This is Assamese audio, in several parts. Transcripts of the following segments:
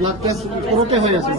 ব্লাড টেষ্ট ওপৰতে হৈ আছে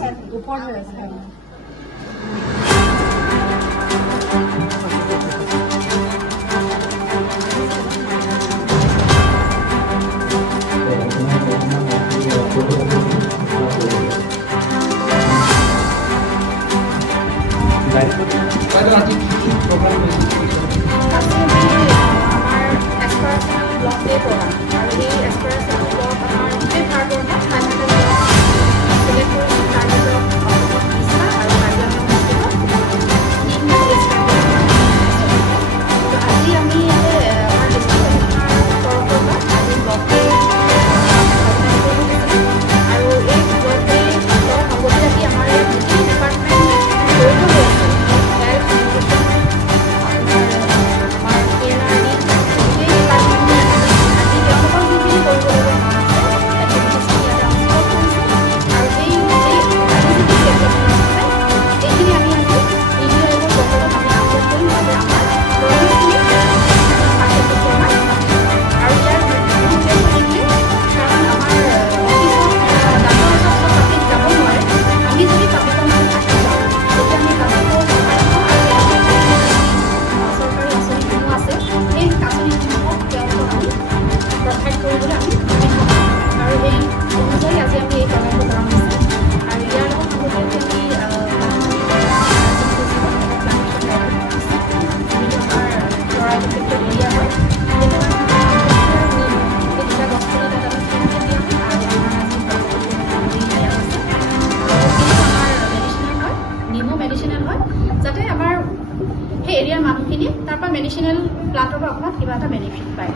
মেডিচিনেল প্লান্টৰ পৰা অকণমান কিবা এটা বেনিফিট পায়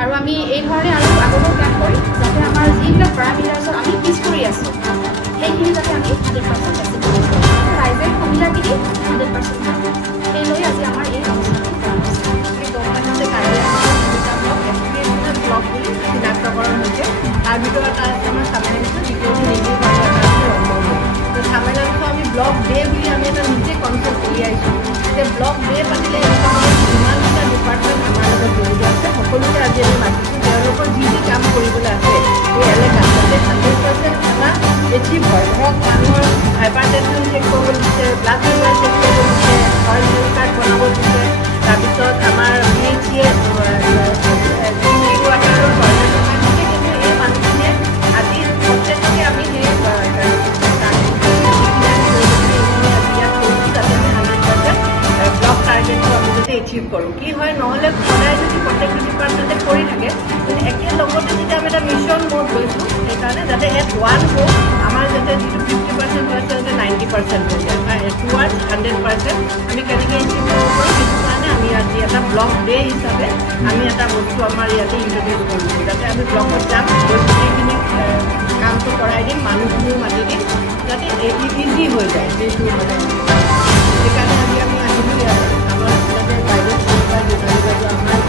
আৰু আমি এই ধৰণে আৰু আগলৈ কাম কৰি যাতে আমাৰ যিবিলাক পেৰামিটাৰ্ছত আমি পিছ কৰি আছোঁ সেইখিনি যাতে আমি 100% ৰাইজে সুবিধাখিনি 100% সেই লৈ আজি আমাৰ এই ব্লক বুলি চিনাক্তকৰণ হৈছে তাৰ ভিতৰত এটা আছে আমাৰ চামেলাংশ যিটো চামেলাংশ আমি ব্লক ডে বুলি আমি এটা নিজে কনচেপ্ট উলিয়াইছোঁ যে ব্লক ডে পাতিলে যিমানকেইটা ডিপাৰ্টমেণ্ট আমাৰ লগত জড়িত আছে সকলোকে আজি আমি মাতিছোঁ তেওঁলোকৰ যি যি কাম কৰিবলৈ আছে এই এলেকাত যাতে 100% এটা এচিভ হয় ধৰক মানুহৰ হাইপাৰটেনশ্যন চেক কৰিব দিছে ব্লাড প্ৰেছাৰ চেক কৰিব দিছে হেল্থ কাৰ্ড বনাব দিছে তাৰপিছত আমাৰ PHCয়ে ড্ৰিংকিং ৱাটাৰৰ পৰ্যালোচনা দিছে কিন্তু এই মানুহখিনিয়ে আজি প্ৰত্যেককে আমি সেই ব্লক টাৰ্গেটটো আমি যাতে এচিভ কৰোঁ কি হয় নহ'লে সদায় যদি প্ৰত্যেকটো ডিপাৰ্টমেণ্টে কৰি থাকে কিন্তু একেলগতে যেতিয়া আমি এটা মিছন মোড লৈছোঁ সেইকাৰণে যাতে এট ওৱান গো আমাৰ যাতে যিটো 50% হৈছে যাতে 90% হৈ যায় টুৱাৰ্ডছ 100% আমি কেনেকৈ এচিভ কৰিব পাৰোঁ সেইটো কাৰণে আমি আজি এটা ব্লক ডে হিচাপে আমি এটা বস্তু আমাৰ ইয়াতে ইণ্ট্ৰডিউচ কৰিছোঁ যাতে আমি ব্লকত যাম গোটেইখিনি কামটো কৰাই দিম মানুহখিনিও মাতি দিম যাতে ইজি হৈ যায় যিটো মানে সেইকাৰণে আজি আমি আহিলোঁ ইয়াত আমাৰ যাতে বাইদেউ আমাৰ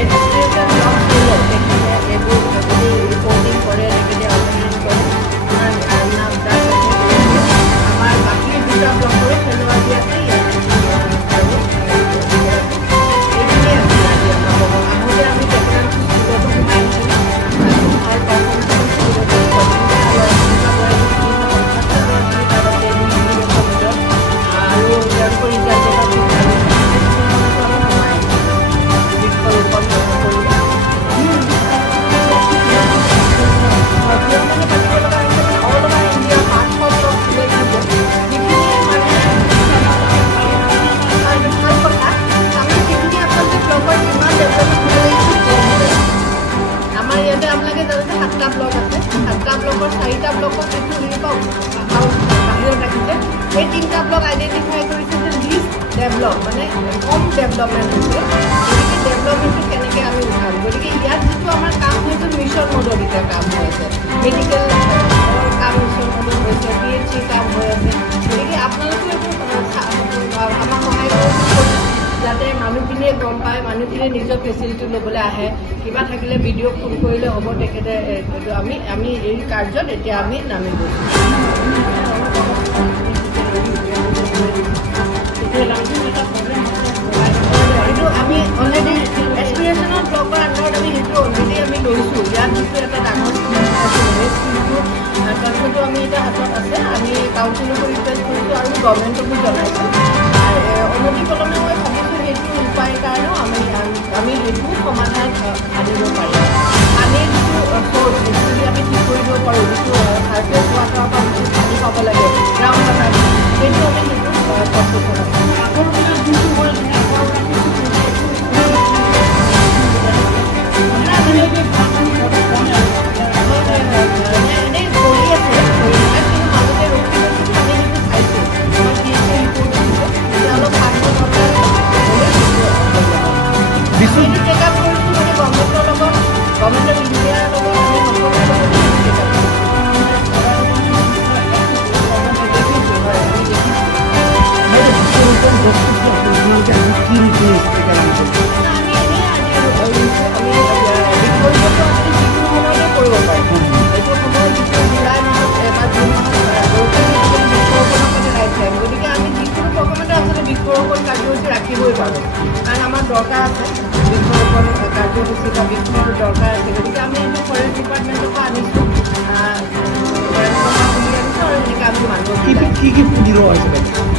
এডমিনিষ্ট্ৰেশ্যন ব্লক দিলে তেখেতে এইবোৰ যদি ৰিপৰ্টিং কৰে তেখেতে অৰ্গেনাইজ কৰে আমাৰ নাম দাস আছে আমাৰ বাকী দুটা ব্লকৰো খেলো আজি আছে ইয়াত এইখিনিয়ে আছে আজি আমাৰ আহোঁতে আমি তেখেতৰ স্কুলতো সোমাইছিলোঁ আৰু এই তিনিটা ব্লক আইডেণ্টিফাই কৰিছে যে লিষ্ট ডেভেলপ মানে কম ডেভেলপমেণ্ট হৈছে গতিকে ডেভেলপমেণ্টটো কেনেকৈ আমি উঠাম গতিকে ইয়াত যিটো আমাৰ কাম হৈছে মিছন মডৰ এতিয়া কাম হৈ আছে মেডিকেল কাম মিছন মডৰ হৈছে PHC কাম হৈ আছে গতিকে আপোনালোকেও এইটো আমাক সহায় কৰিব যাতে মানুহখিনিয়ে গম পায় মানুহখিনিয়ে নিজৰ ফেচিলিটি ল'বলৈ আহে কিবা থাকিলে ভিডিঅ' ফোন কৰিলে হ'ব তেখেতে আমি এই কাৰ্যত এতিয়া আমি নামি গৈছোঁ এইটো আমি অলৰেডি অপাৰেশ্যনৰ ব্লকৰ আণ্ডাৰত আমি সেইটো অলৰেডি আমি লৈছোঁ। ইয়াত যিটো এটা ডাঙৰ সমস্যা আছে তথ্যটো আমি এতিয়া হাতত আছে। আমি কাউন্সিলকো ৰিকুৱেষ্ট কৰিছোঁ আৰু গভৰ্ণমেণ্টকো জনাইছোঁ। অনতি পলমে মই ভাবিছোঁ সেইটো উপায় কাৰণেও আমি সেইটো সমাধান আনিব পাৰিম। পানীৰ যিটো চ'ৰ্চ যদি আমি ঠিক কৰিব পাৰোঁ, যিটো চাৰ্ফেচ ৱাটাৰৰ পৰা যিটো পানী পাব লাগে গ্ৰাউণ্ড ৱাটাৰ, সেইটো আমি সেইটো প্ৰস্তুত কৰাম। ৰাখিবই পাৰোঁ, কাৰণ আমাৰ দৰকাৰ আছে বৃক্ষৰোপণ কাৰ্যসূচী বা বৃক্ষৰ দৰকাৰ আছে। গতিকে আমি এইটো ফৰেষ্ট ডিপাৰ্টমেণ্টৰ পৰা আনিছোঁ আৰু এনেকৈ আমি মানুহ কি পুলি ৰোৱা হৈছে?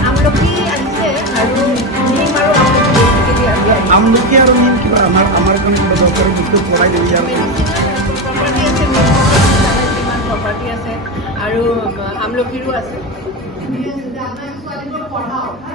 আমলখি আহিছে আৰু নিম আৰু আমলখি বেছিকেলি আজি আহিছে। আমলখি আৰু নিম কিবা আমাৰ কাৰণে কিবা দৰকাৰী বস্তু পৰাই দেৰি আৰু প্ৰপাৰ্টি আছে, কিমান প্ৰপাৰ্টি আছে আৰু আমলখিৰো আছে। আপোনাৰ ছোৱালীবোৰ পঢ়াওক।